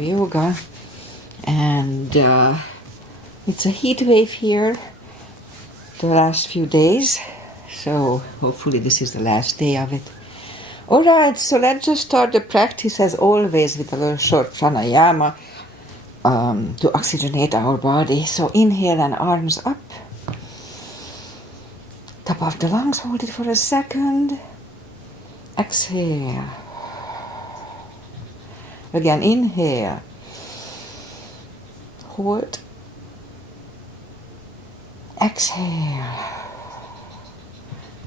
yoga, and it's a heat wave here the last few days, so hopefully this is the last day of it. Alright, so let's just start the practice as always with a little short pranayama to oxygenate our body. So inhale and arms up, top of the lungs, hold it for a second, exhale. Again, inhale, hold, exhale,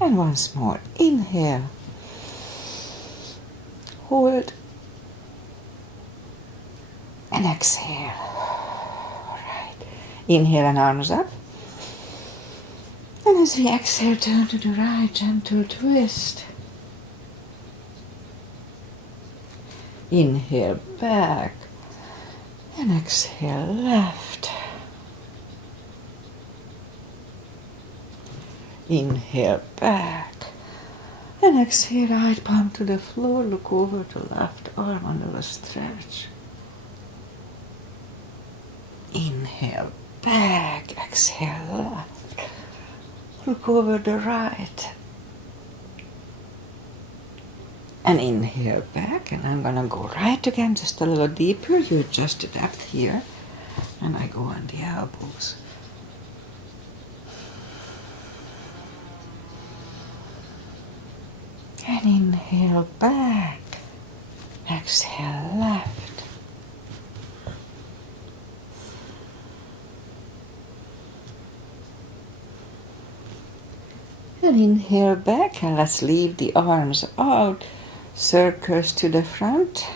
and once more, inhale, hold, and exhale. All right, inhale and arms up, and as we exhale, turn to the right, gentle twist. Inhale back and exhale left. Inhale back and exhale right palm to the floor. Look over to left arm under a stretch. Inhale back, exhale left. Look over the right. And inhale back, and I'm gonna go right again, just a little deeper. You adjust the depth here, and I go on the elbows. And inhale back, exhale left. And inhale back, and let's leave the arms out. Circles to the front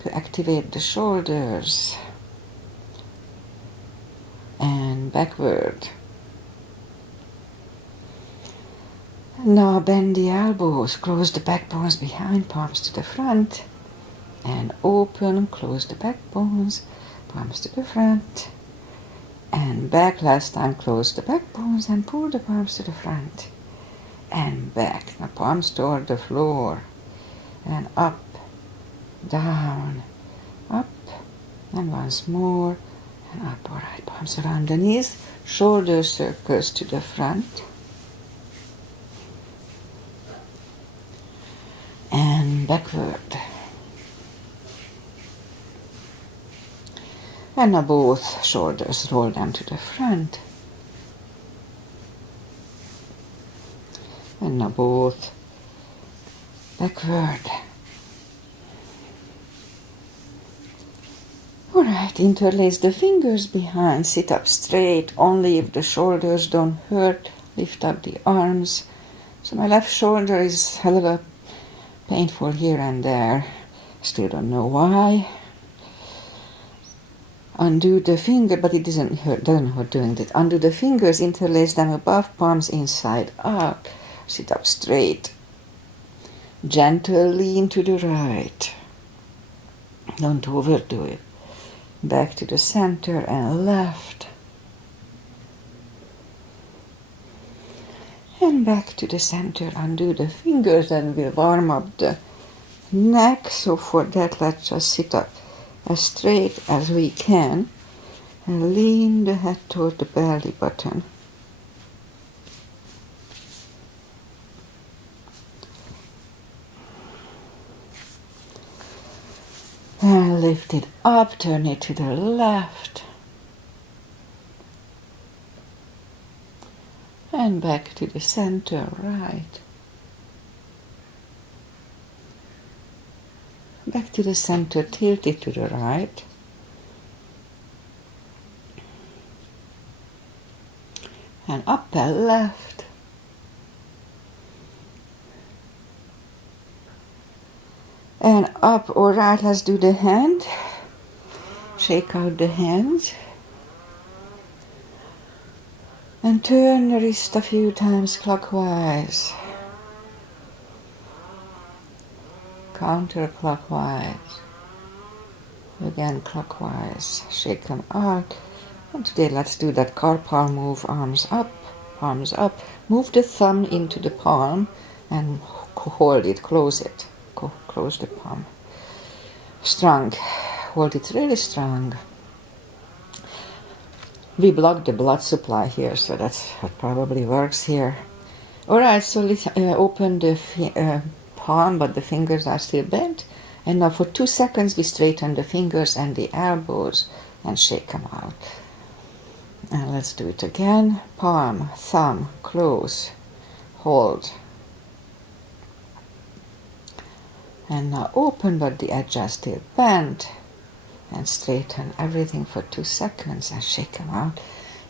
to activate the shoulders, and backward. Now bend the elbows, close the backbones behind, palms to the front, and open, close the backbones, palms to the front, and back. Last time, close the backbones and pull the palms to the front, and back. Now palms toward the floor. And up, down, up, and once more, and up. All right, palms around the knees, shoulder circles to the front, and backward. And now both shoulders, roll them to the front. And now both backward. Alright, interlace the fingers behind, sit up straight, only if the shoulders don't hurt, lift up the arms. So my left shoulder is a little painful here and there, still don't know why. Undo the finger, but it doesn't hurt doing that. Undo the fingers, interlace them above, palms inside out, sit up straight. Gentle lean to the right. Don't overdo it. Back to the center and left. And back to the center. Undo the fingers and we'll warm up the neck. So for that, let's just sit up as straight as we can and lean the head toward the belly button. And lift it up, turn it to the left. And back to the center, right. Back to the center, tilt it to the right. And up and left. And up, all right, let's do the hand. Shake out the hands. And turn the wrist a few times clockwise. Counterclockwise. Again clockwise. Shake them out. And today let's do that carpal move, arms up, palms up. Move the thumb into the palm and hold it, close it. Close the palm. Strong. hold it really strong. We block the blood supply here, so that's what probably works here. Alright, so let's open the palm, but the fingers are still bent. And now for 2 seconds we straighten the fingers and the elbows and shake them out. And let's do it again. Palm, thumb, close, hold. And now open, but the edge are still bent. And straighten everything for 2 seconds and shake them out.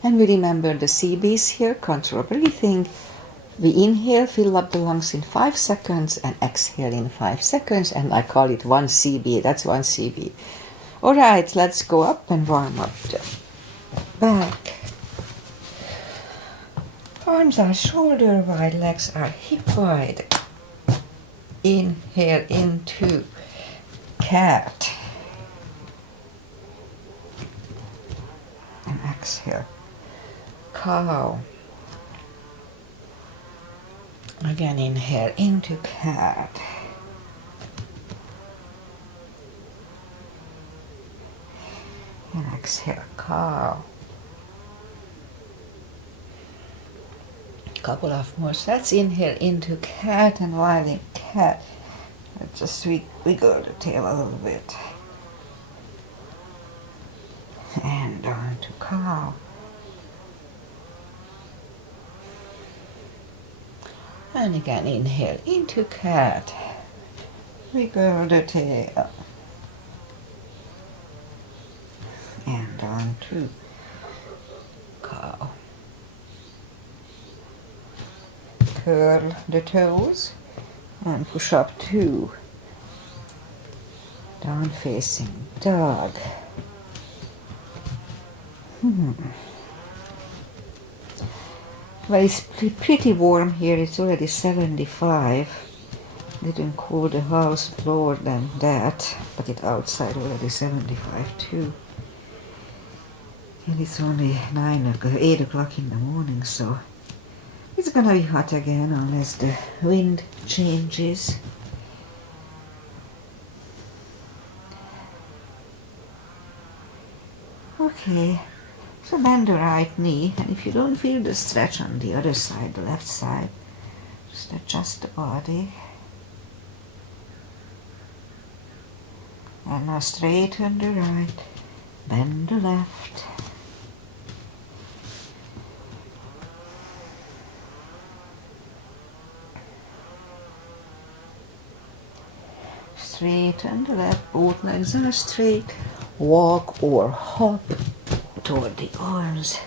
And we remember the CBs here, control breathing. We inhale, fill up the lungs in 5 seconds and exhale in 5 seconds, and I call it 1 CB, that's 1 CB. Alright, let's go up and warm up the back. Arms are shoulder wide, legs are hip wide. Inhale into cat. And exhale, cow. Again, inhale into cat. And exhale, cow. Couple of more sets. Inhale into cat, and while in cat, let's just wiggle the tail a little bit. And on to cow. And again, inhale into cat. Wiggle the tail. And on to cow. Curl the toes and push up 2. Down facing dog. Well, it's pretty warm here. It's already 75. Didn't cool the house lower than that, but it's outside already 75 too. And it's only 8 o'clock in the morning, so it's gonna be hot again unless the wind changes. Okay. So bend the right knee, and if you don't feel the stretch on the other side, the left side, just adjust the body. And now straighten the right, bend the left. Straighten the left, both legs are straight. Walk or hop toward the arms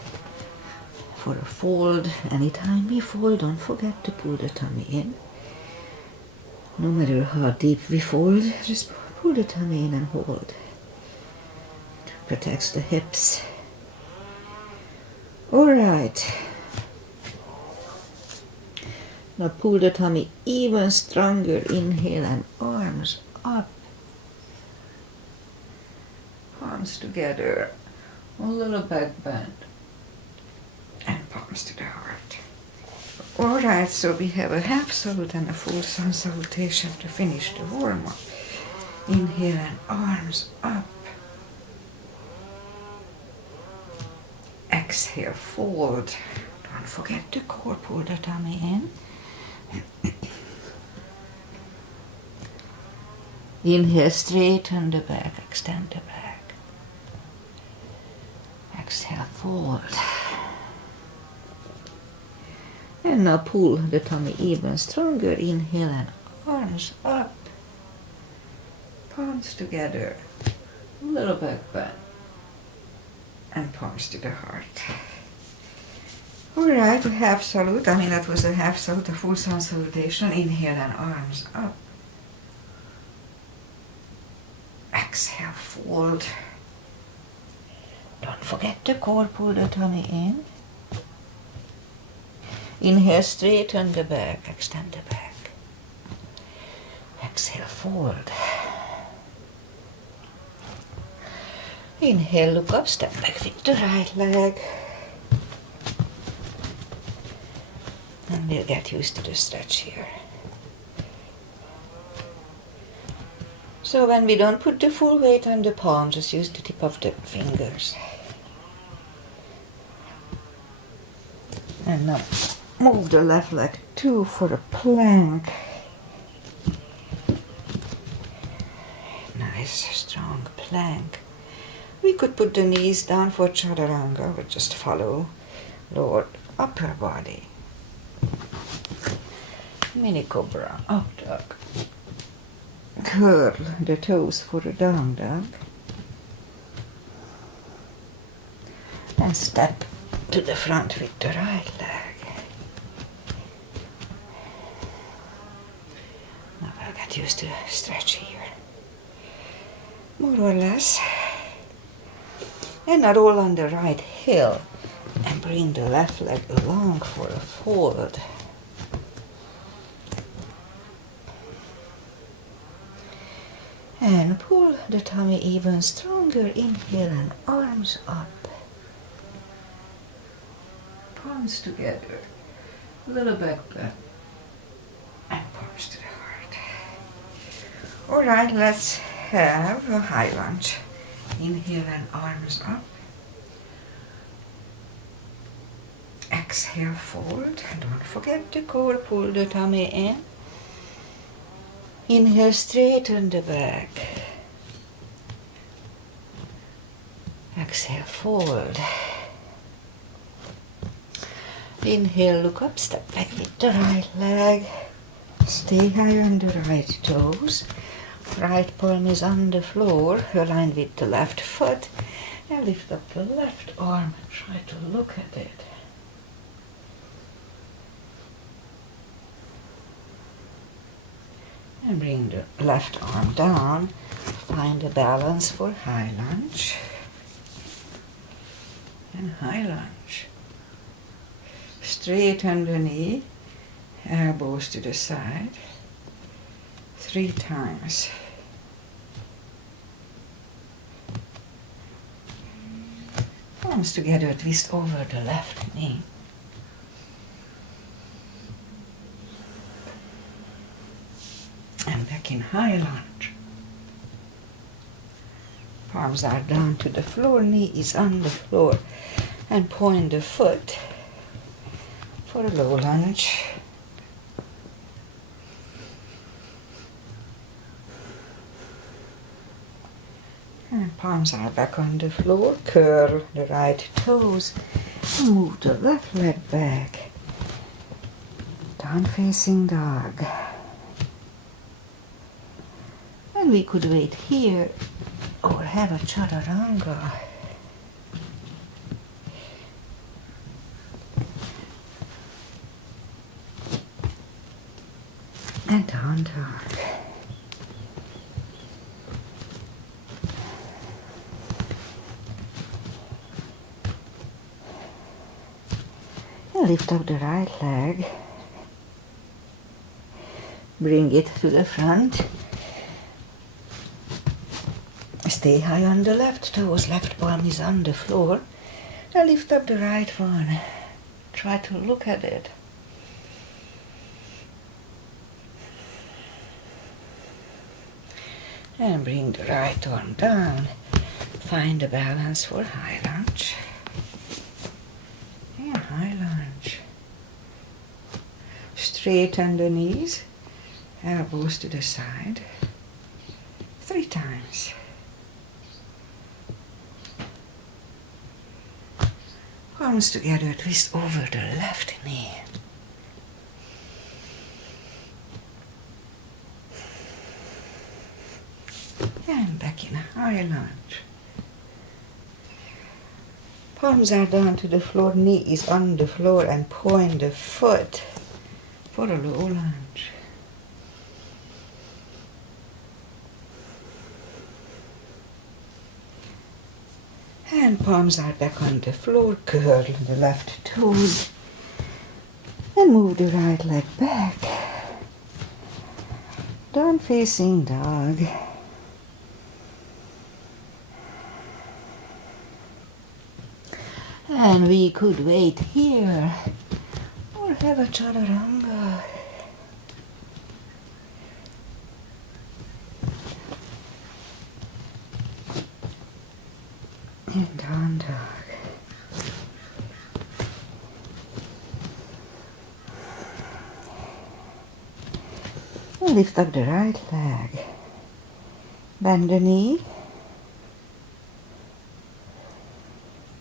for a fold. Anytime we fold, don't forget to pull the tummy in. No matter how deep we fold, just pull the tummy in and hold. It protects the hips. Alright. Now pull the tummy even stronger. Inhale and arms up. Palms together. A little back bend. And palms to the heart. Alright, so we have a half salute and a full sun salutation to finish the warm up. Inhale and arms up. Exhale, fold. Don't forget to core, pull the tummy in. Inhale, straighten the back, extend the back. Exhale, fold. And now pull the tummy even stronger. Inhale and arms up. Palms together. A little back bend. And palms to the heart. Alright, a half salute. That was a half salute, a full sun salutation. Inhale and arms up. Exhale, fold. Don't forget to core, pull the tummy in. Inhale, straighten the back, extend the back. Exhale, fold. Inhale, look up, step back with the right leg. And we'll get used to the stretch here. So when we don't put the full weight on the palm, just use the tip of the fingers. And now move the left leg too for a plank. Nice, strong plank. We could put the knees down for chaturanga, but just follow lower upper body. Mini cobra, up dog. Curl the toes for a down dog. And step to the front with the right leg. Now I'll get used to stretch here. More or less. And now roll on the right heel and bring the left leg along for a fold. And pull the tummy even stronger. Inhale and arms up. Palms together. Little back bend. And palms to the heart. Alright, let's have a high lunge. Inhale and arms up. Exhale, fold. Don't forget the core. Pull the tummy in. Inhale, straighten the back. Exhale, fold. Inhale, look up, step back with the right leg. Stay high on the right toes. Right palm is on the floor, aligned with the left foot. And lift up the left arm and try to look at it. And bring the left arm down. Find a balance for high lunge. And high lunge. Straighten the knee. Elbows to the side. 3 times. Palms together, twist over the left knee. And back in high lunge. Palms are down to the floor, knee is on the floor. And point the foot for a low lunge. And palms are back on the floor. Curl the right toes. Move the left leg back. Down facing dog. And we could wait here or have a chaturanga. And down dog. And lift up the right leg. Bring it to the front. Stay high on the left toes, left palm is on the floor. Now lift up the right one. Try to look at it. And bring the right arm down. Find a balance for high lunge. And high lunge. Straighten the knees. Elbows to the side. 3 times. Palms together, twist over the left knee. And back in high lunge. Palms are down to the floor, knee is on the floor, and point the foot for a low lunge. And palms are back on the floor, curl the left toes, and move the right leg back. Down facing dog. And we could wait here or have a chaturanga. And down dog. And lift up the right leg. Bend the knee.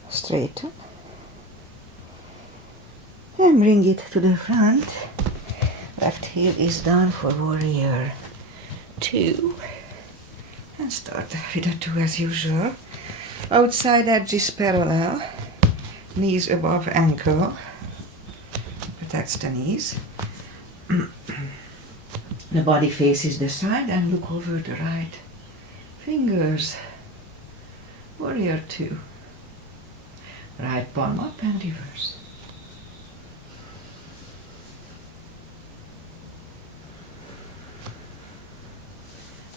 Straighten. And bring it to the front. Left heel is down for warrior 2. And start with a 2 as usual. Outside edge is parallel. Knees above ankle. Protects the knees. The body faces the side and look over the right. Fingers. Warrior 2. Right palm up and reverse.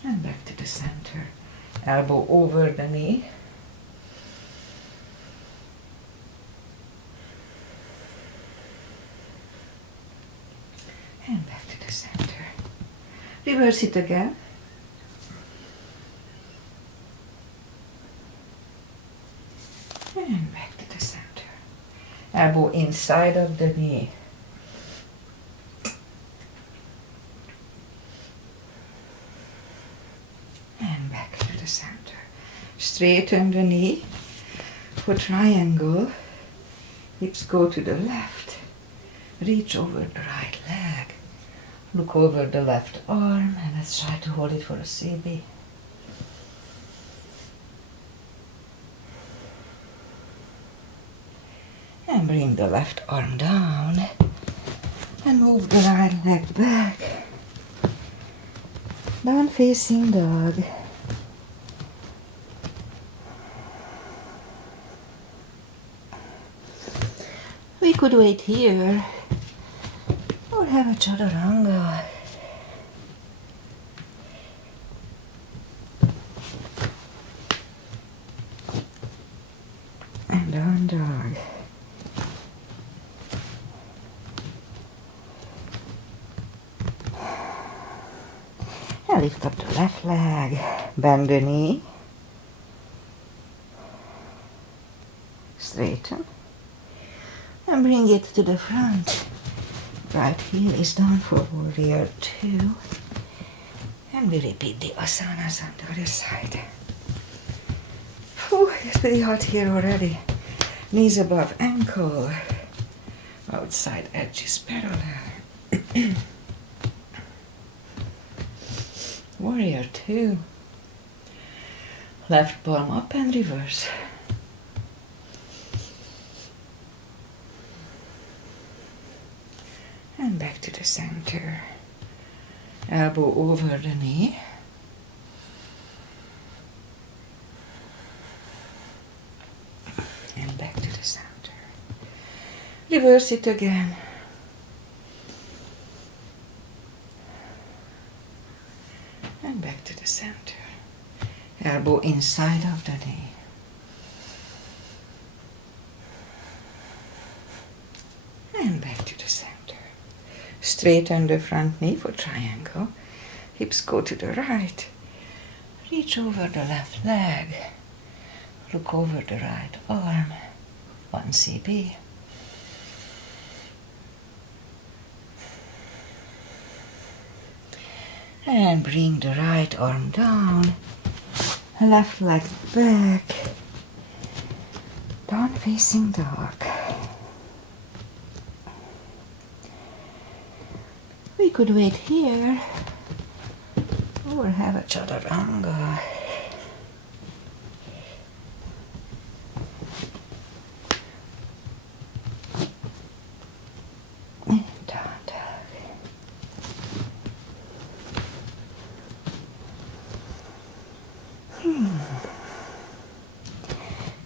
And back to the center. Elbow over the knee. And back to the center. Reverse it again. And back to the center. Elbow inside of the knee. And back to the center. Straighten the knee for triangle. Hips go to the left. Reach over the right leg. Look over the left arm and let's try to hold it for a CB. And bring the left arm down and move the right leg back. Down facing dog. We could wait here or have a chaturanga. And down dog. And lift up the left leg. Bend the knee. Straighten. And bring it to the front. Right heel is down for warrior 2. And we repeat the asanas on the other side. Whew, it's pretty hot here already. Knees above ankle. Outside edge is parallel. Warrior 2. Left palm up and reverse. And back to the center. Elbow over the knee. And back to the center. Reverse it again. And back to the center. Elbow inside of the knee. And back to the center. Straighten the front knee for triangle. Hips go to the right. Reach over the left leg. Look over the right arm. 1 CB. And bring the right arm down. Left leg back. Down facing dog. We could wait here or have a chaturanga. And down dog.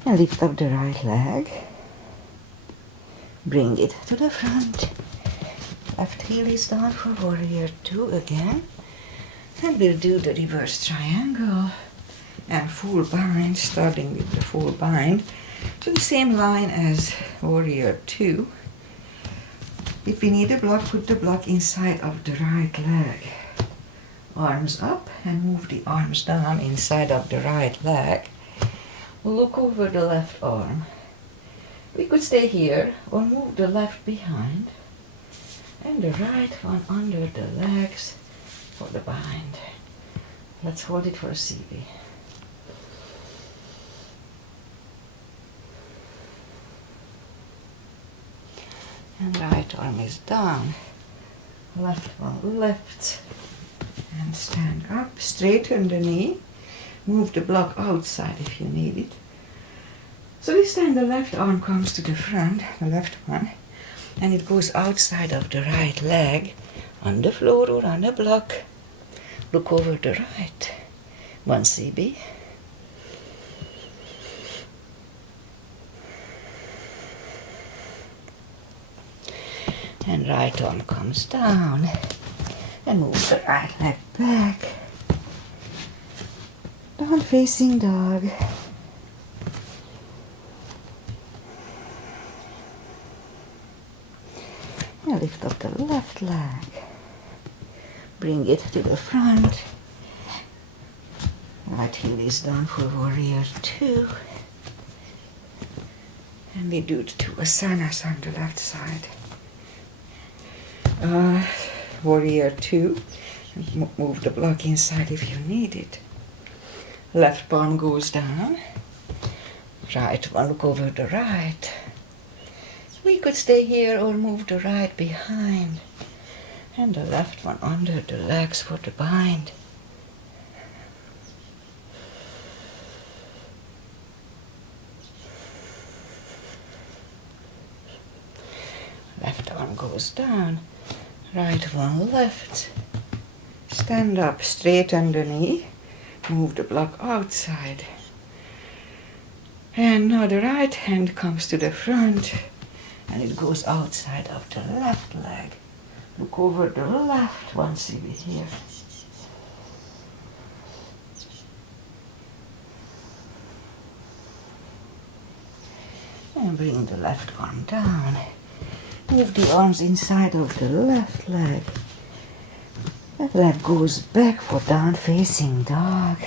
And lift up the right leg. Bring it to the front. Left heel is down for warrior 2 again. And we'll do the reverse triangle and full bind, starting with the full bind. So the same line as warrior 2. If we need a block, put the block inside of the right leg. Arms up and move the arms down inside of the right leg. look over the left arm. We could stay here or move the left behind and the right one under the legs for the bind. Let's hold it for a CB. And right arm is down, left one left, and stand up, straighten the knee, move the block outside if you need it. So this time the left arm comes to the front, the left one, and it goes outside of the right leg, on the floor or on the block. Look over the right, 1 CB. And right arm comes down and move the right leg back. Down facing dog. And lift up the left leg. Bring it to the front. Right heel is down for warrior 2. And we do the 2 asanas on the left side. Warrior 2, move the block inside if you need it. Left palm goes down, right one look over the right. We could stay here or move the right behind and the left one under the legs for the bind. Left arm goes down, right one left. Stand up, straighten the knee, move the block outside. And now the right hand comes to the front and it goes outside of the left leg. Look over the left, 1 CB here. And bring the left arm down. Move the arms inside of the left leg. That leg goes back for down facing dog.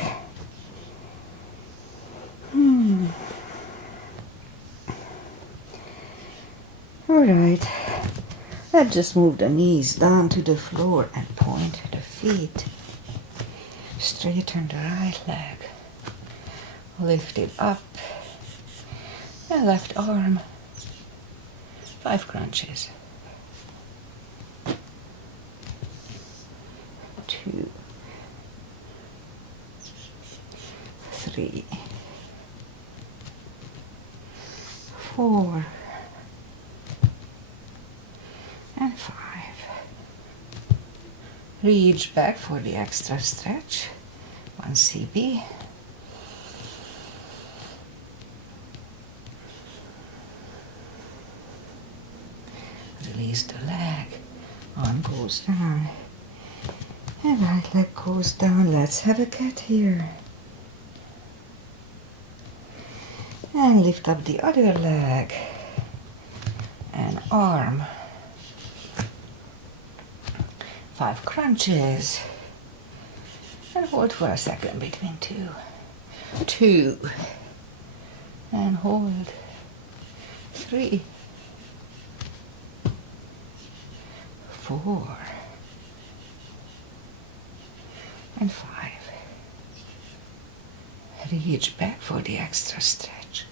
Alright, let's just move the knees down to the floor and point the feet. Straighten the right leg. Lift it up. And left arm. 5 crunches. 2, 3, 4, and 5. Reach back for the extra stretch. 1 CB. Release the leg. Arm goes down. And right leg goes down. Let's have a cat here. And lift up the other leg. And arm. 5 crunches. And hold for a second between 2. 2. And hold. 3. 4. And 5. Reach back for the extra stretch.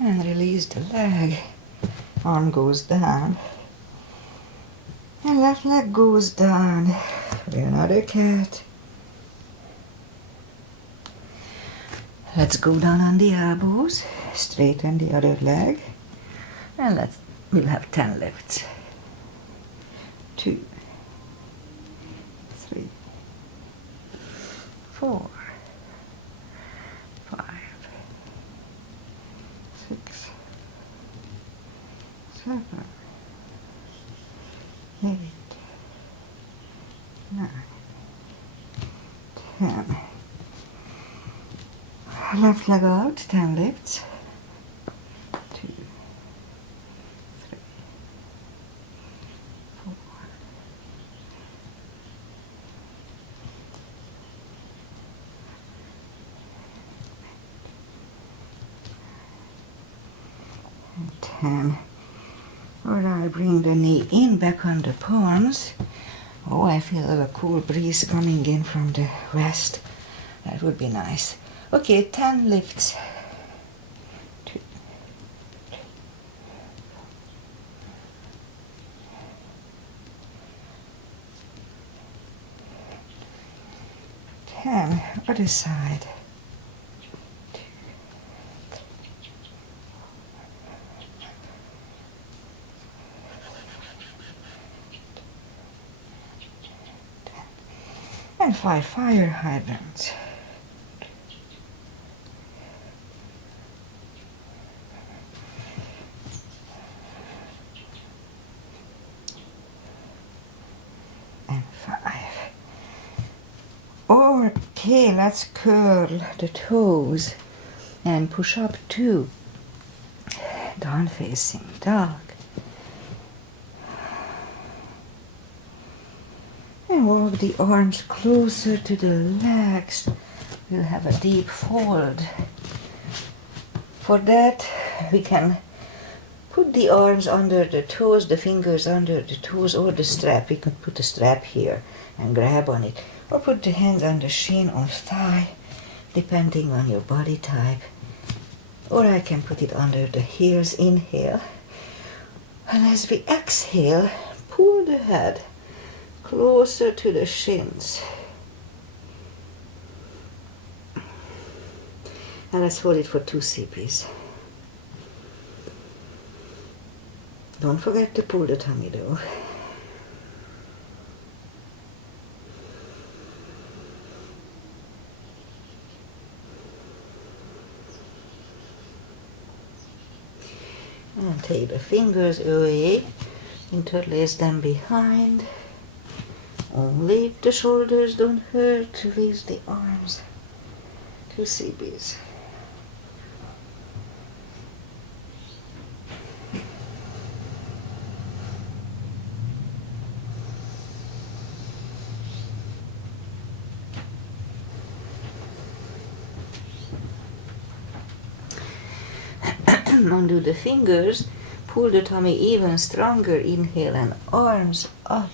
And release the leg. Arm goes down. And left leg goes down. Another cat. Let's go down on the elbows. Straighten the other leg. And we'll have 10 lifts. 2, 3, 4, 5, 6, 7, 8, 9, 10. Left leg out, 10 lifts. 2, 3, 4, And or I'll bring the knee in back on the palms. Oh, I feel a cool breeze coming in from the west. That would be nice. Okay, 10 lifts. 2, 3, 10. Other side. 2, 3, 10. And 5 fire hydrants. And 5. Okay, let's curl the toes and push up to down facing dog. And walk the arms closer to the legs. We'll have a deep fold. For that, we can put the arms under the toes, the fingers under the toes, or the strap. We can put the strap here and grab on it. Or put the hands on the shin or thigh, depending on your body type. Or I can put it under the heels, inhale. And as we exhale, pull the head closer to the shins. And let's hold it for 2 CPs. Don't forget to pull the tummy though. And take the fingers away, interlace them behind. Only if the shoulders don't hurt, release the arms. 2 CBs. Undo the fingers, pull the tummy even stronger, inhale and arms up,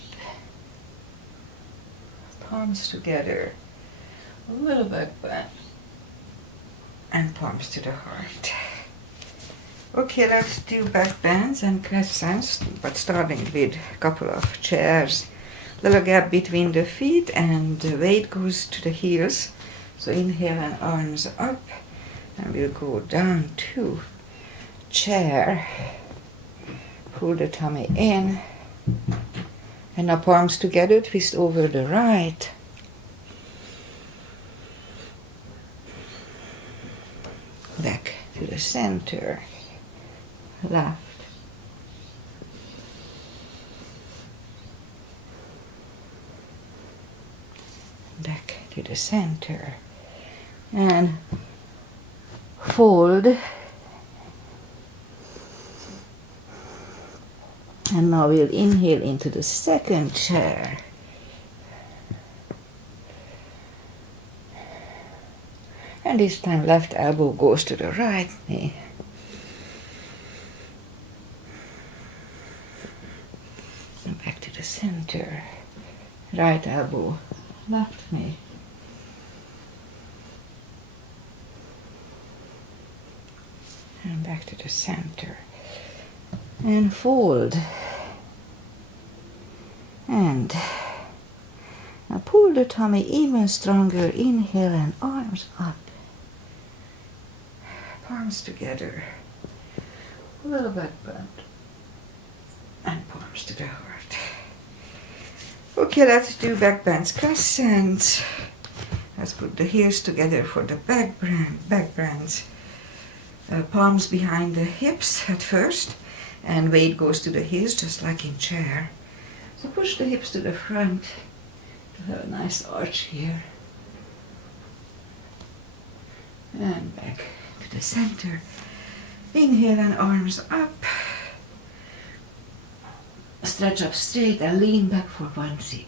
palms together, a little back bend, and palms to the heart. Okay, let's do back bends and crescents, but starting with a couple of chairs. Little gap between the feet and the weight goes to the heels. So inhale and arms up, and we'll go down to chair. Pull the tummy in, and now palms together, twist over the right. Back to the center, left. Back to the center, and fold. And now we'll inhale into the second chair. And this time left elbow goes to the right knee. And back to the center. Right elbow, left knee. And back to the center. And fold. And now pull the tummy even stronger. Inhale and arms up. Palms together. A little back bend. And palms to the heart. Okay, let's do back bends, crescents. Let's put the heels together for the back bends. Palms behind the hips at first. And weight goes to the heels, just like in chair. So push the hips to the front to have a nice arch here. And back to the center. Inhale and arms up. Stretch up straight and lean back for 1 CB.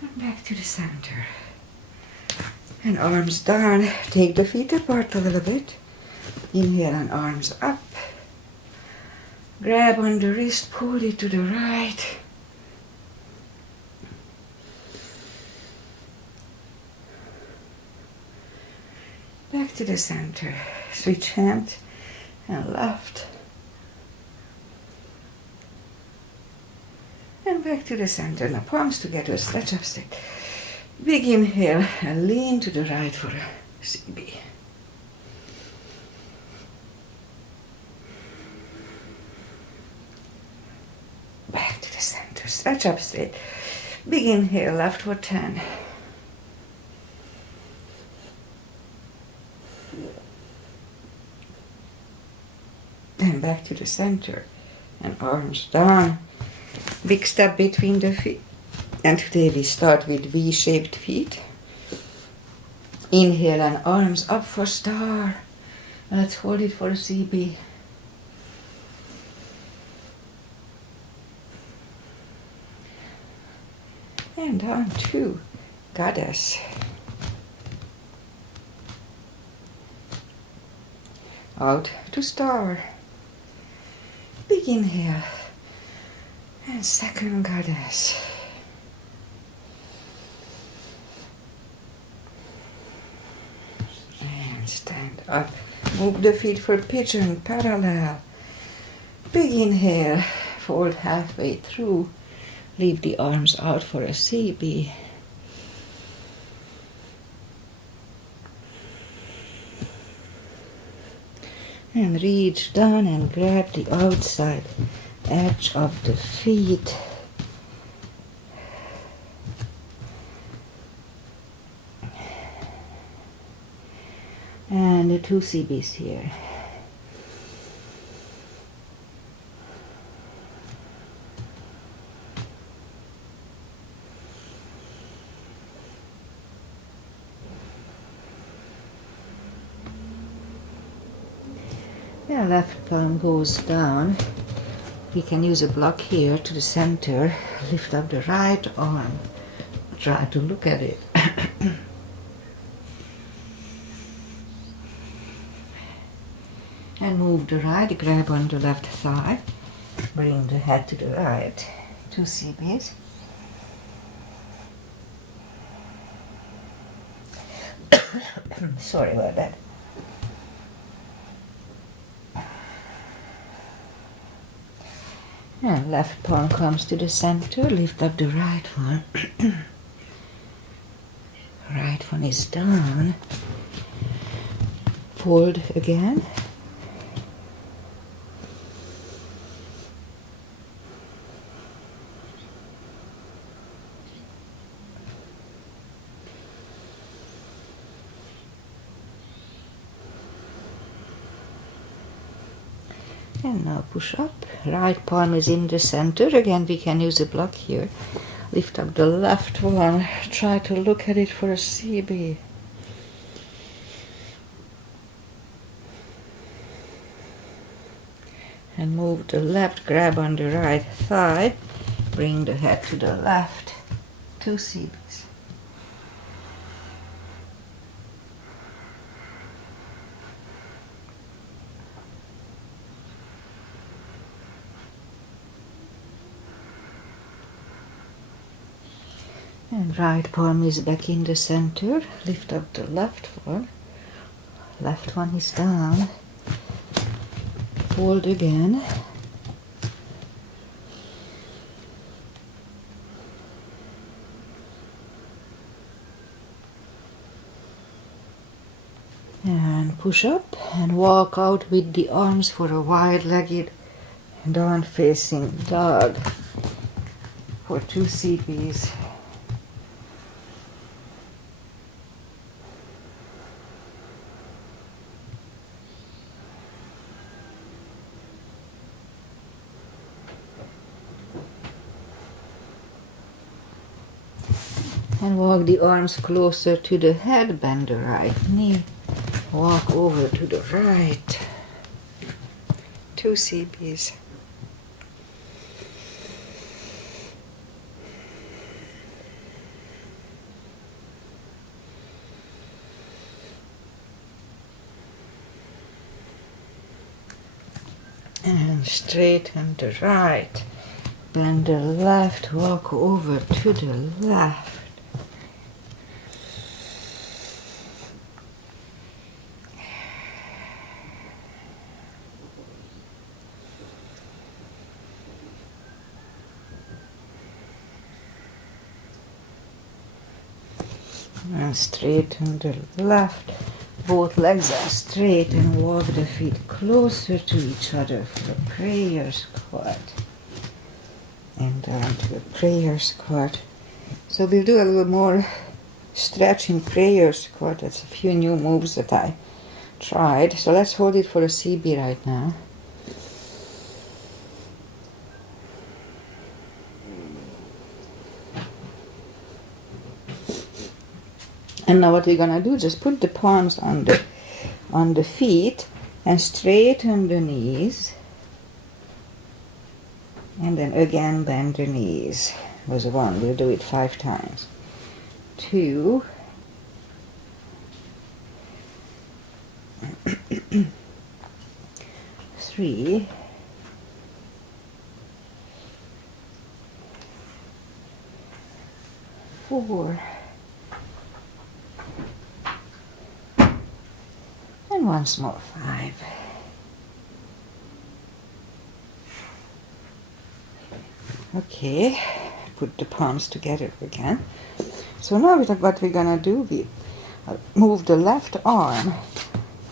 And back back to the center. And arms down. Take the feet apart a little bit. Inhale and arms up. Grab on the wrist, pull it to the right. Back to the center. Switch hand and left. And back to the center. Now palms together, stretch up straight. Big inhale and lean to the right for a CB. Back to the center, stretch up straight. Big inhale, left for 10. Then back to the center and arms down. Big step between the feet. And today we start with V-shaped feet. Inhale and arms up for star. Let's hold it for CB. And down to goddess. Out to star. Big inhale. And second goddess. And stand up. Move the feet for pigeon parallel. Big inhale. Fold halfway through. Leave the arms out for a CB. And reach down and grab the outside edge of the feet. And the 2 CBs here. Yeah, left palm goes down. We can use a block here to the center. Lift up the right arm. Try to look at it. And move the right, grab on the left thigh. Bring the head to the right. 2 CBs. Sorry about that. And left palm comes to the center, lift up the right one. Right one is down. Fold again. And now push up. Right palm is in the center. Again, we can use a block here. Lift up the left one. Try to look at it for a CB. And move the left, grab on the right thigh. Bring the head to the left. 2 CBs. And right palm is back in the center. Lift up the left one. Left one is down. Fold again. And push up and walk out with the arms for a wide-legged down-facing dog for 2 CBs. And walk the arms closer to the head, bend the right knee. Walk over to the right. 2 CBs. And straighten the right. Bend the left, walk over to the left. And straighten the left. Both legs are straight and walk the feet closer to each other for a prayer squat. And down to a prayer squat. So we'll do a little more stretching prayer squat. That's a few new moves that I tried. So let's hold it for a CB right now. And now what we're gonna do, just put the palms on the feet and straighten the knees. And then again bend the knees. Was 1. We'll do it 5 times. 2. 3. 4. And once more, 5. Okay, put the palms together again. So now what we're gonna do, we move the left arm,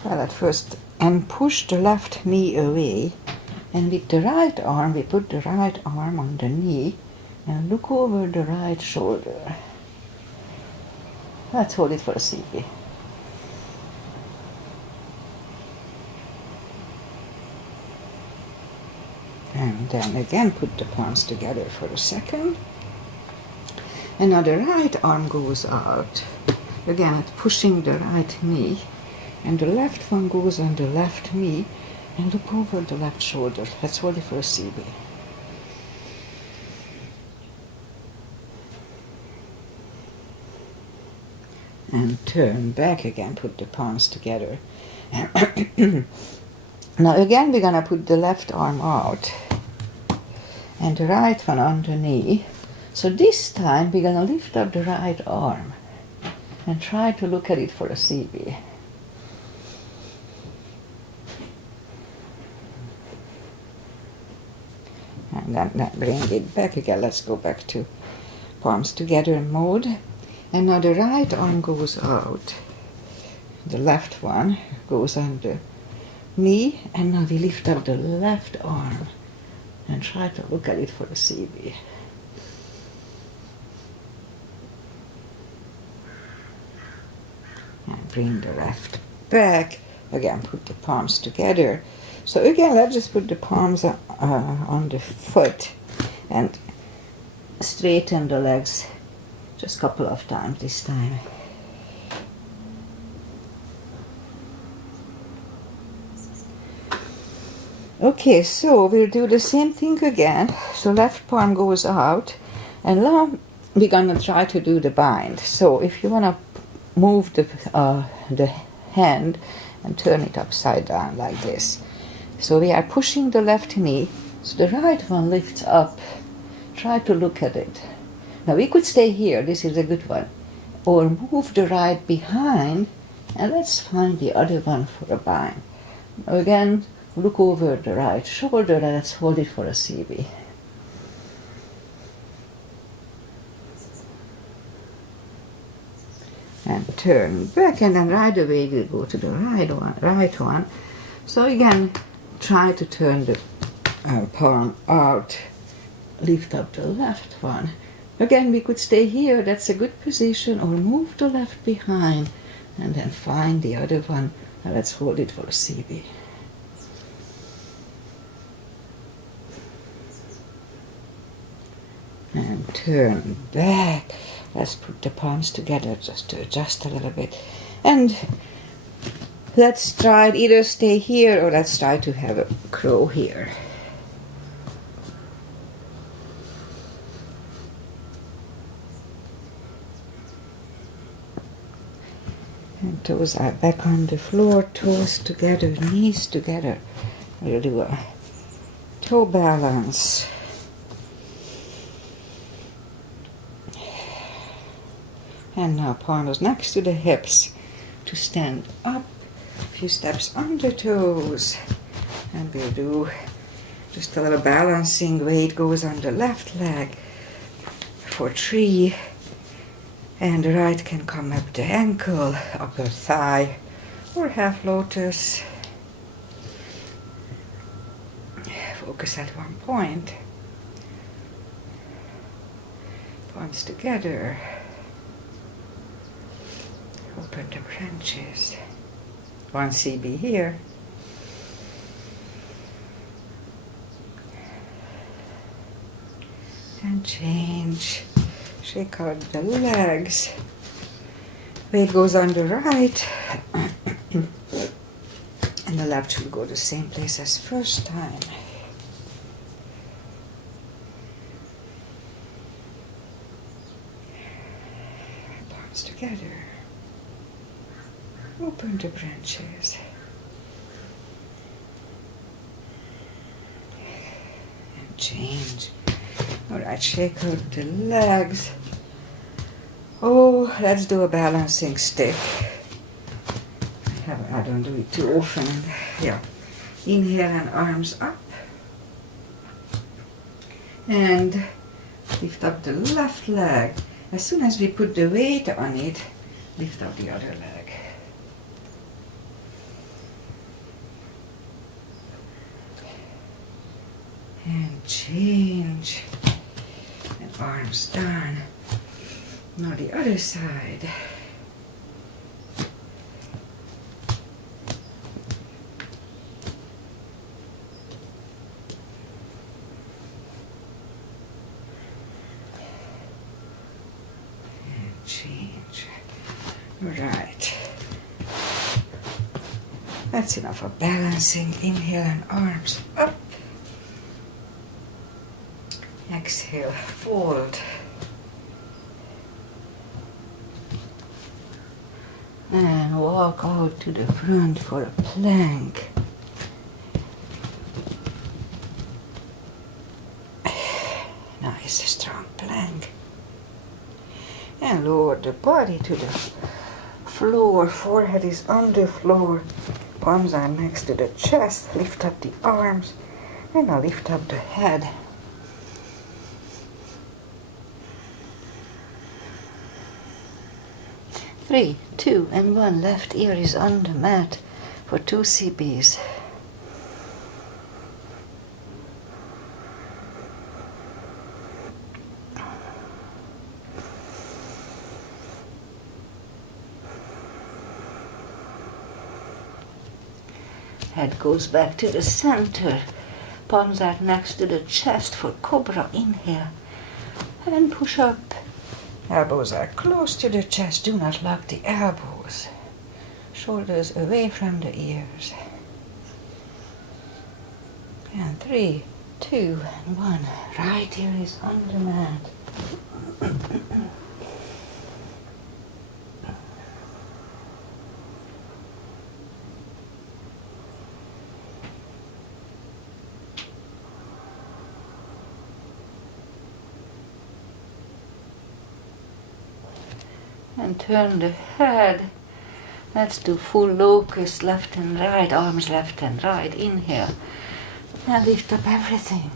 well at first, and push the left knee away. And with the right arm, we put the right arm on the knee and look over the right shoulder. Let's hold it for a CB. And then again put the palms together for a second. And now the right arm goes out. Again, it's pushing the right knee. And the left one goes on the left knee. And look over the left shoulder. Let's hold it for a CB. And turn back again, put the palms together. Now again we're gonna put the left arm out and the right one on the knee. So this time we're gonna lift up the right arm and try to look at it for a CB. And then bring it back again. Let's go back to palms together mode. And now the right arm goes out. The left one goes on the knee, and now we lift up the left arm and try to look at it for a CB. And bring the left back. Again, put the palms together. So again, let's just put the palms on the foot and straighten the legs just a couple of times this time. Okay, so we'll do the same thing again. So left palm goes out, and now we're gonna try to do the bind. So if you wanna move the hand and turn it upside down like this. So we are pushing the left knee, so the right one lifts up. Try to look at it. Now we could stay here, this is a good one. Or move the right behind, and let's find the other one for a bind. Now again, look over the right shoulder and let's hold it for a CB. And turn back, and then right away we'll go to the right one. So again, try to turn the palm out, lift up the left one. Again, we could stay here, that's a good position, or move the left behind, and then find the other one, and let's hold it for a CB. And turn back. Let's put the palms together just to adjust a little bit. And let's try either stay here or let's try to have a crow here. And toes are back on the floor, toes together, knees together. We'll do a toe balance. And now palms next to the hips to stand up. A few steps on the toes. And we'll do just a little balancing. Weight goes on the left leg for 3. And the right can come up the ankle, upper thigh, or half lotus. Focus at one point. Palms together. Open the branches. 1 CB here. And change. Shake out the legs. Weight goes on the right. And the left should go the same place as first time. Palms together. Open the branches. And change. Alright, shake out the legs. Oh, let's do a balancing stick. I don't do it too often. Yeah. Inhale and arms up. And lift up the left leg. As soon as we put the weight on it, lift up the other leg. And change. And arms down. Now the other side. And change. Right. That's enough of balancing. Inhale and arms up. Exhale, fold. And walk out to the front for a plank. Nice, strong plank. And lower the body to the floor. Forehead is on the floor. Palms are next to the chest. Lift up the arms. And now lift up the head. Three, 2, and 1. Left ear is on the mat for 2 CBs. Head goes back to the center. Palms are next to the chest for cobra. Inhale and push up. Elbows are close to the chest. Do not lock the elbows. Shoulders away from the ears. And 3, 2, and 1. Right ear is on the mat. And turn the head. Let's do full locust, left and right, arms left and right. Inhale. And lift up everything.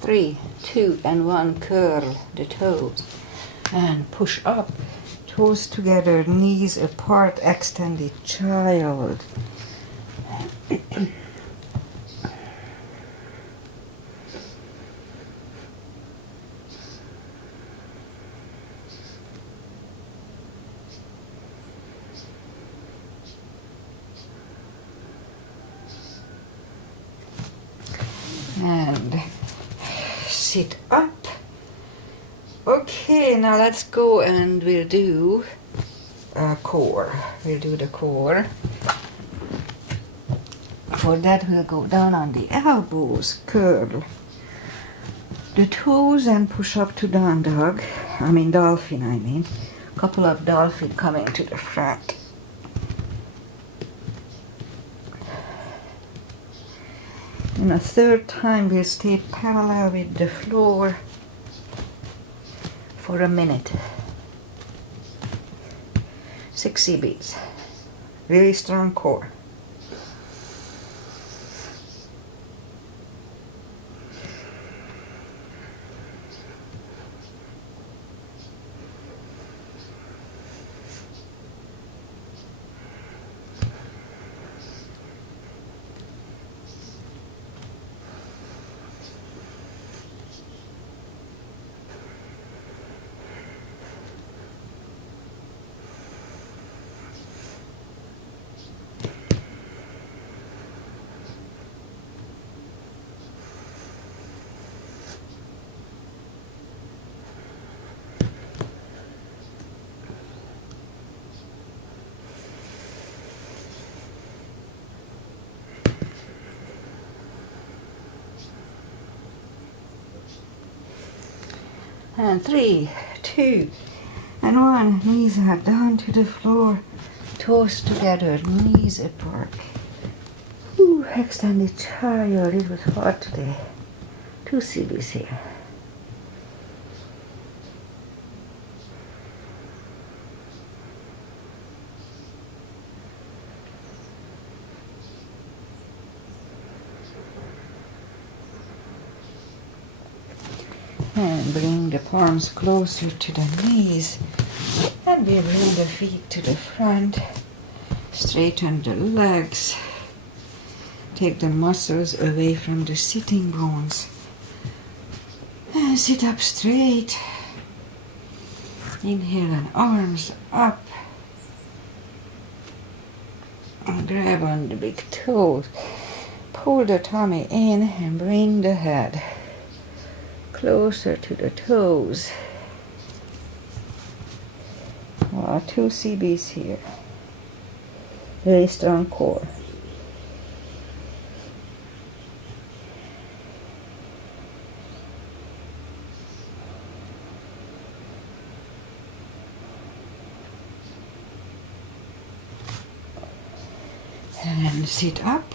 Three, 2, and 1. Curl the toes. And push up. Toes together, knees apart, extended child. And sit up. Okay, now let's go and we'll do core. We'll do the core. For that we'll go down on the elbows, curl the toes and push up to dolphin. Couple of dolphin coming to the front. And a third time we'll stay parallel with the floor for a minute. 6 CBs. Really strong core. And 3, 2, and 1. Knees are down to the floor. Toes together, knees apart. Ooh, extended child. It was hot today. 2 CBs here. And bring the palms closer to the knees. And we bring the feet to the front. Straighten the legs. Take the muscles away from the sitting bones. And sit up straight. Inhale and arms up. And grab on the big toes. Pull the tummy in and bring the head closer to the toes. 2 CBs here. Very strong core. And sit up.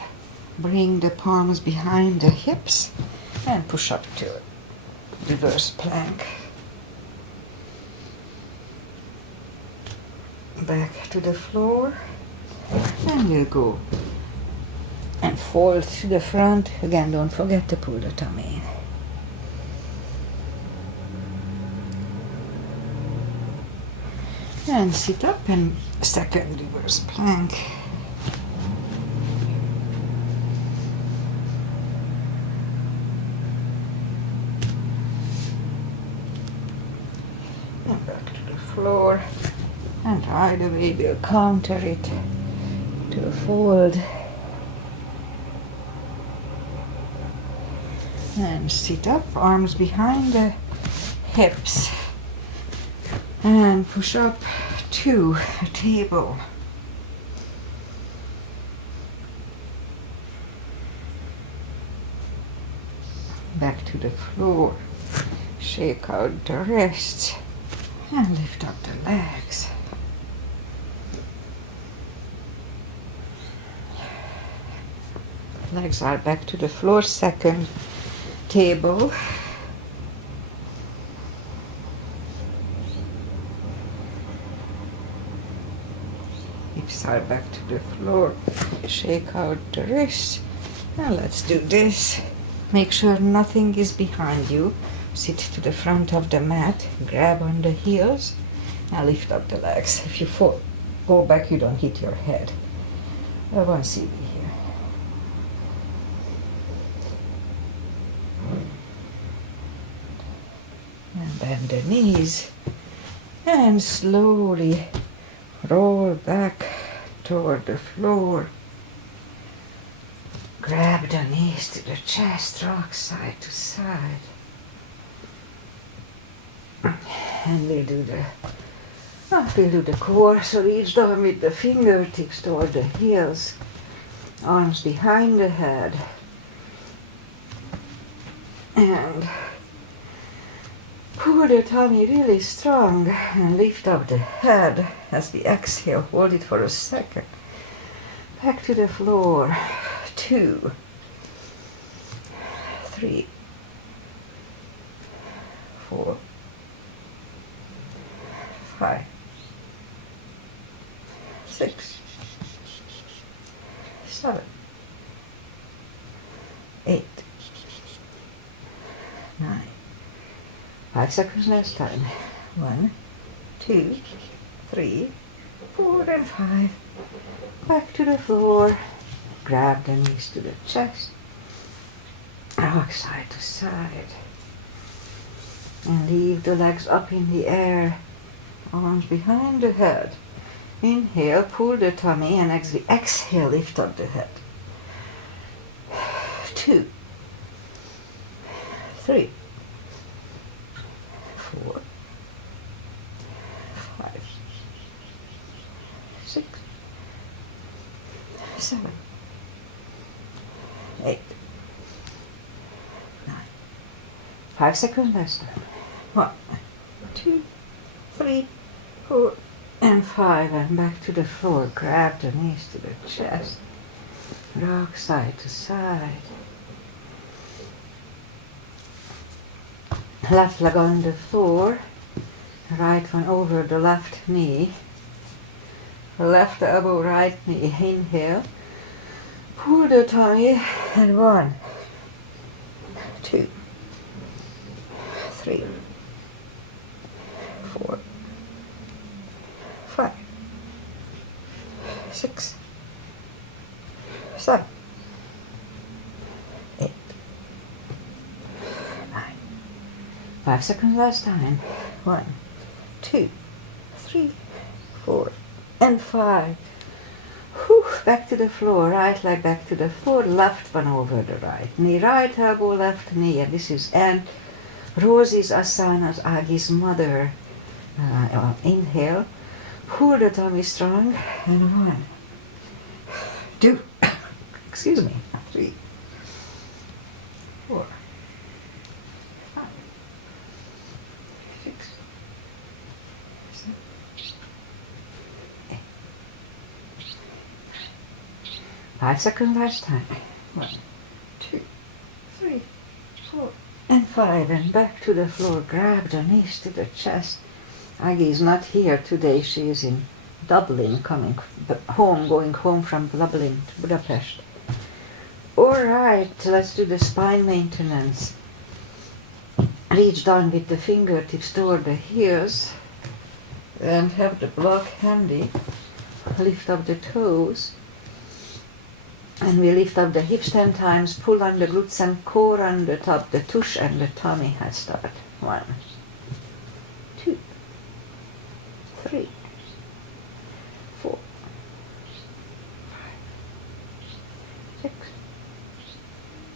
Bring the palms behind the hips and push up to it. Reverse plank. Back to the floor. And we'll go and fold to the front. Again, don't forget to pull the tummy in. And sit up and second reverse plank. And back to the floor. And right away we'll counter it to a fold. And sit up, arms behind the hips. And push up to a table. Back to the floor. Shake out the wrists. And lift up the legs. Legs are back to the floor, second table. Hips are back to the floor. Shake out the wrists. And let's do this. Make sure nothing is behind you. Sit to the front of the mat. Grab on the heels. And lift up the legs. If you fall, go back, you don't hit your head. 1 CB here. And bend the knees. And slowly roll back toward the floor. Grab the knees to the chest, rock side to side. And we'll do the core. So reach down with the fingertips toward the heels. Arms behind the head. And pull the tummy really strong and lift up the head as we exhale. Hold it for a second. Back to the floor. 2. 3, 4, 5, 6, 7, 8, 9. 5 seconds last time. 1, 2, 3, 4, and 5. Back to the floor. Grab the knees to the chest. Rock side to side. And leave the legs up in the air. Arms behind the head. Inhale, pull the tummy, and exhale, lift up the head. 2, 3, 4, 5, 6, 7, 8, 9. 5 seconds last time. 1, 2, 3, 4, and 5. And back to the floor. Grab the knees to the chest. Rock side to side. Left leg on the floor. Right one over the left knee. Left elbow, right knee. Inhale. Pull the tummy. And 1, 2, 3, 4, 5, 6, 7, 8, 9. 5 seconds last time. 1, 2, 3, 4, and 5. Whew, back to the floor. Right leg back to the floor. Left one over the right knee. Right elbow, left knee. And this is Rosie's Asana's Agi's mother. Inhale. Pull the tummy strong. And 1, 2, excuse me, 3, 4, 5, 6, 7, 8. 5 seconds last time. 1, 2, 3, 4, and 5. And back to the floor. Grab the knees to the chest. Agi is not here today. She is in Dublin, going home from Dublin to Budapest. Alright, let's do the spine maintenance. Reach down with the fingertips toward the heels and have the block handy. Lift up the toes. And we lift up the hips 10 times, pull on the glutes and core on the top, the tush and the tummy. Let's start. 1, 2, 3, 4, 5, 6,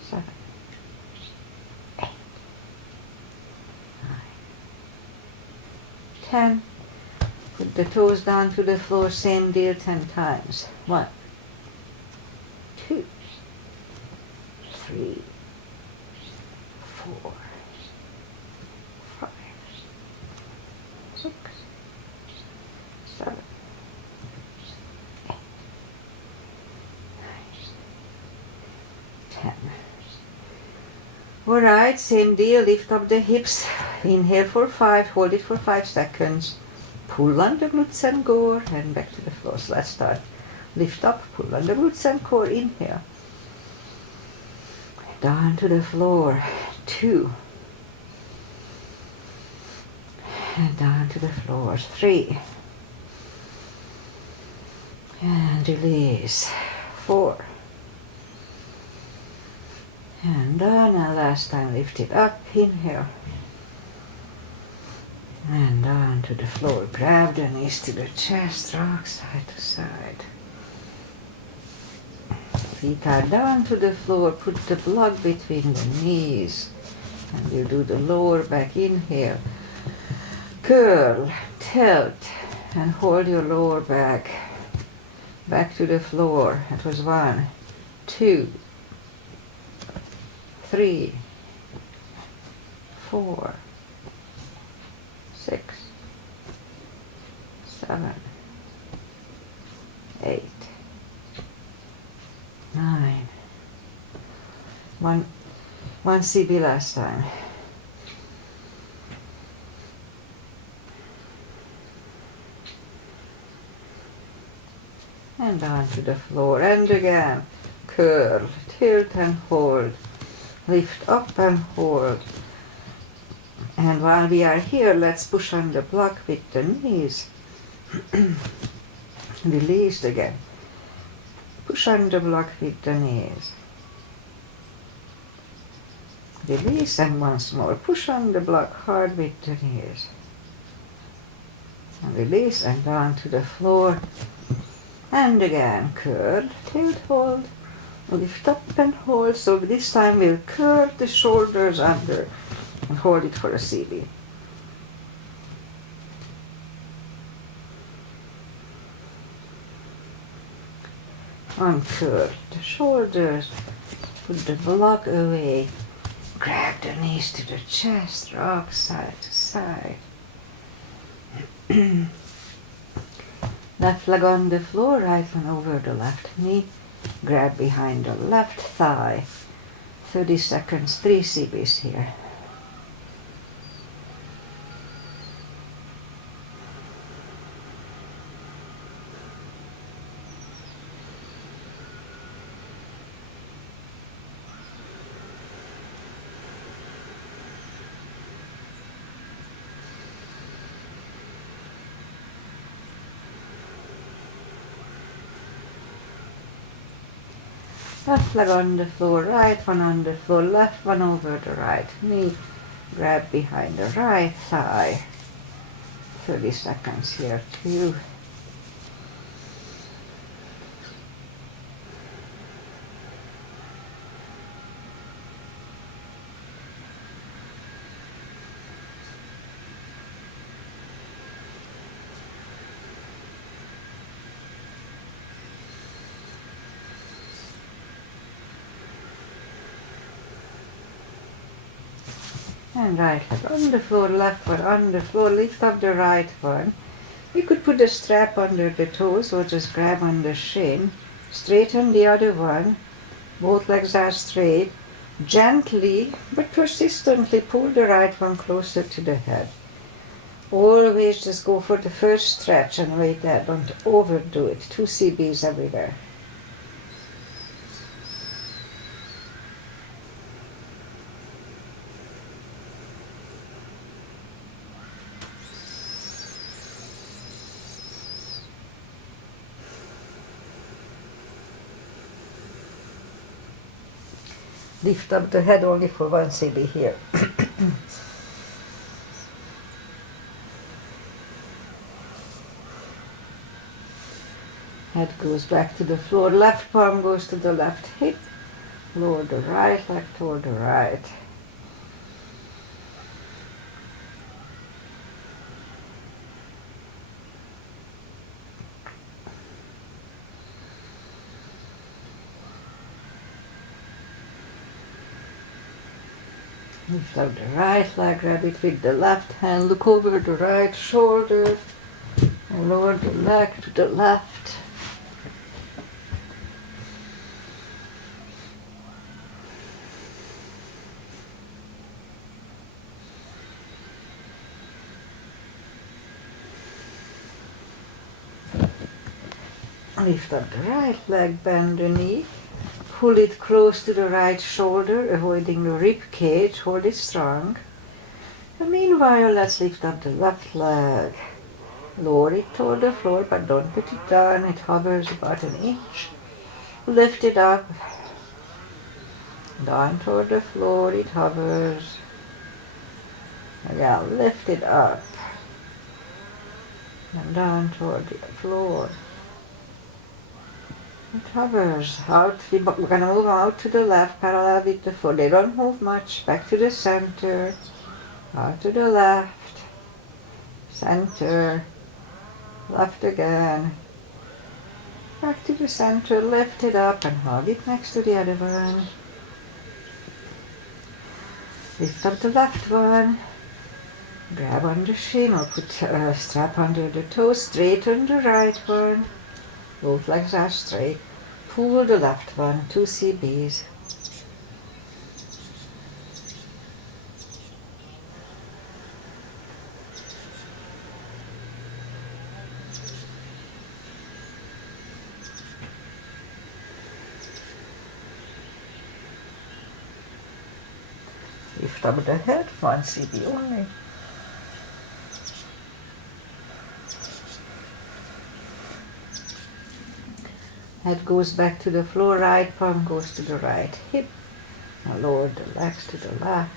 7, 8, 9, 10. Put the toes down to the floor, same deal 10 times. 1, 2, 3, 4, 5, 6, 7, 8, 9, 10. Alright, same deal. Lift up the hips. Inhale for 5, hold it for 5 seconds. Pull on the glutes and core, and back to the floor. So let's start. Lift up, pull on the glutes and core, inhale. Down to the floor, 2. And down to the floor, 3. And release, 4. And down, and last time lift it up, inhale. And down to the floor, grab the knees to the chest, rock side to side. Feet are down to the floor, put the block between the knees. And we'll do the lower back, inhale. Curl, tilt, and hold your lower back. Back to the floor. That was 1, 2, 3, 4, 6, 7, 8, 9. 1, One CB last time. And down to the floor, and again, curl, tilt and hold, lift up and hold. And while we are here, let's push on the block with the knees. Release again. Push on the block with the knees. Release, and once more. Push on the block hard with the knees. And release, and down to the floor. And again, curl, tilt, hold, lift up and hold. So this time we'll curl the shoulders under and hold it for a CB. Uncurl the shoulders, put the block away, grab the knees to the chest, rock side to side. Left leg on the floor, right one over the left knee, grab behind the left thigh. 30 seconds, 3 CBs here. Left leg on the floor, right one on the floor, left one over the right knee. Grab behind the right thigh. 30 seconds here too. And right leg on the floor, left one on the floor, lift up the right one. You could put a strap under the toes or just grab on the shin. Straighten the other one. Both legs are straight. Gently but persistently pull the right one closer to the head. Always just go for the first stretch and wait there. Don't overdo it. 2 CBs everywhere. Lift up the head only for 1 CB here. Head goes back to the floor, left palm goes to the left hip, lower the right leg toward the right. Lift up the right leg, grab it with the left hand, look over the right shoulder, and lower the leg to the left. Lift up the right leg, bend the knee. Pull it close to the right shoulder, avoiding the rib cage, hold it strong. And meanwhile, let's lift up the left leg. Lower it toward the floor, but don't put it down, it hovers about an inch. Lift it up, down toward the floor, it hovers. Again, lift it up, and down toward the floor. It hovers out. We're going to move out to the left, parallel with the floor. They don't move much. Back to the center. Out to the left. Center. Left again. Back to the center. Lift it up and hold it next to the other one. Lift up the left one. Grab on the shin or put a strap under the toe. Straighten the right one. Both legs are straight. Pull the left one, 2 CBs. lift up the head, 1 cb only. Head goes back to the floor, right palm goes to the right hip. Now lower the legs to the left.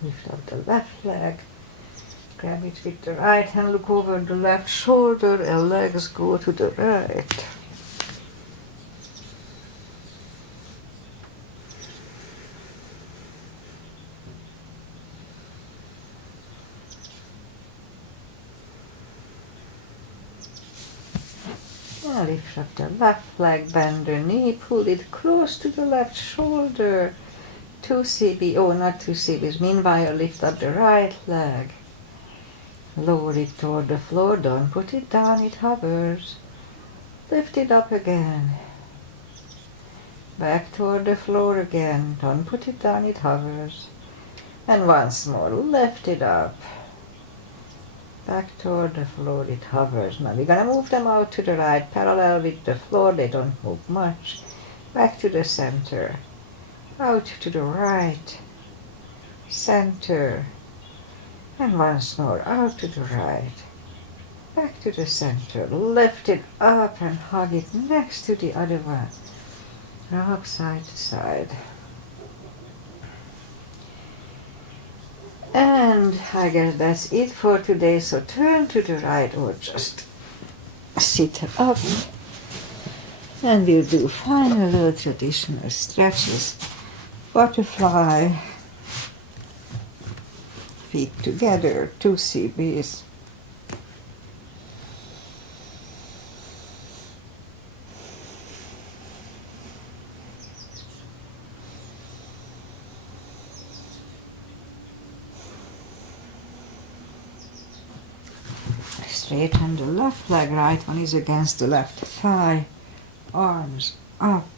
Lift up the left leg. Grab it with the right hand, look over the left shoulder and legs go to the right. Now lift up the left leg, bend the knee, pull it close to the left shoulder. 2 cb, oh not 2 cb's, meanwhile lift up the right leg. Lower it toward the floor, don't put it down, it hovers. Lift it up again. Back toward the floor again, don't put it down, it hovers. And once more, lift it up. Back toward the floor, it hovers. Now we're gonna move them out to the right, parallel with the floor, they don't move much. Back to the center. Out to the right. Center. And once more, out to the right. Back to the center. Lift it up and hug it next to the other one. Rock side to side. And I guess that's it for today. So turn to the right or just sit up. And we'll do final little traditional stretches. Butterfly. Feet together, 2 cb's. Straighten the left leg, right one is against the left thigh. Arms up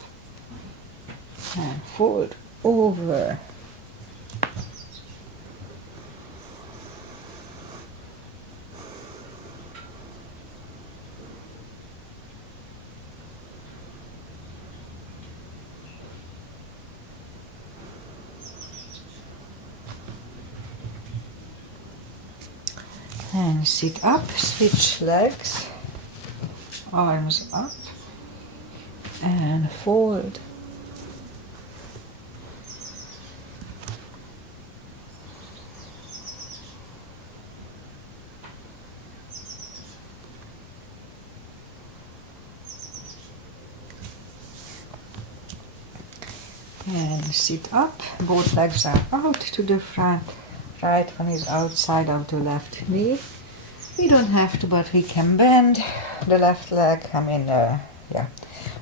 and fold over. And sit up, switch legs, arms up, and fold. And sit up, both legs are out to the front. Right one is outside of the left knee. We don't have to, but we can bend the left leg.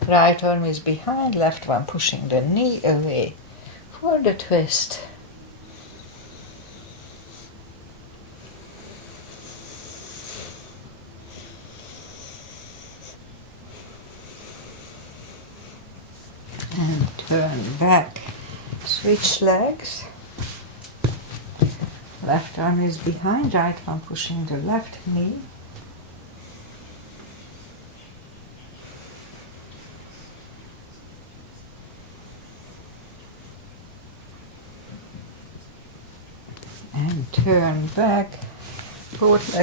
Right arm is behind, left one pushing the knee away for the twist. And turn back. Switch legs. Left arm is behind, right one pushing the left knee. And turn back. Both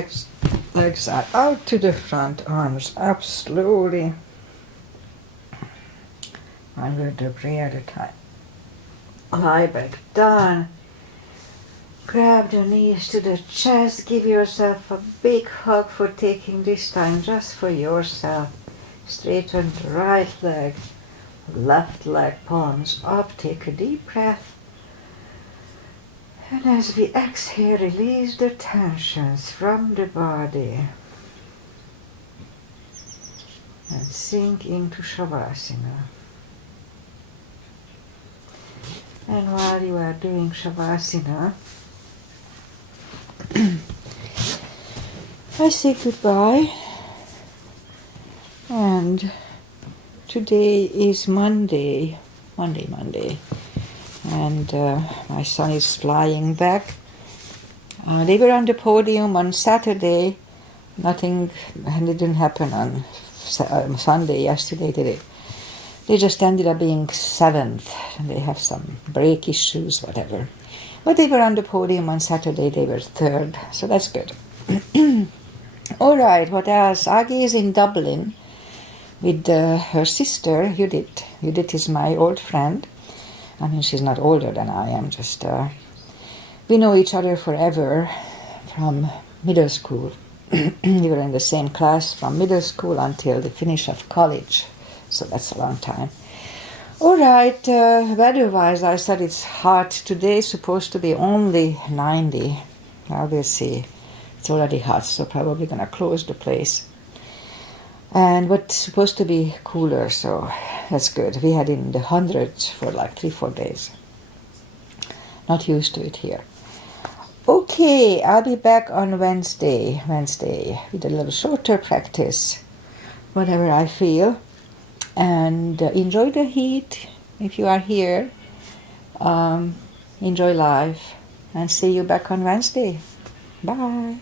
legs are out to the front, arms up slowly. One vertebrae at a time. Lie back down. Grab the knees to the chest. Give yourself a big hug for taking this time just for yourself. Straighten the right leg. Left leg palms up. Take a deep breath. And as we exhale, release the tensions from the body. And sink into Shavasana. And while you are doing Shavasana, I say goodbye. And today is Monday. and my son is flying back. They were on the podium on Saturday. Nothing didn't happen on Sunday, yesterday, did it? They just ended up being 7th. They have some brake issues, whatever. But they were on the podium on Saturday, they were 3rd, so that's good. All right, what else? Aggie is in Dublin with her sister, Judith. Judith is my old friend. I mean, she's not older than I am, just we know each other forever from middle school. We were in the same class from middle school until the finish of college, so that's a long time. All right, weather-wise, I said it's hot. Today is supposed to be only 90. Well, we'll see. It's already hot, so probably going to close the place. And but it's supposed to be cooler, so that's good. We had in the hundreds for like 3-4 days. Not used to it here. Okay, I'll be back on Wednesday with a little shorter practice, whatever I feel. And enjoy the heat if you are here. Enjoy life, and see you back on Wednesday. Bye.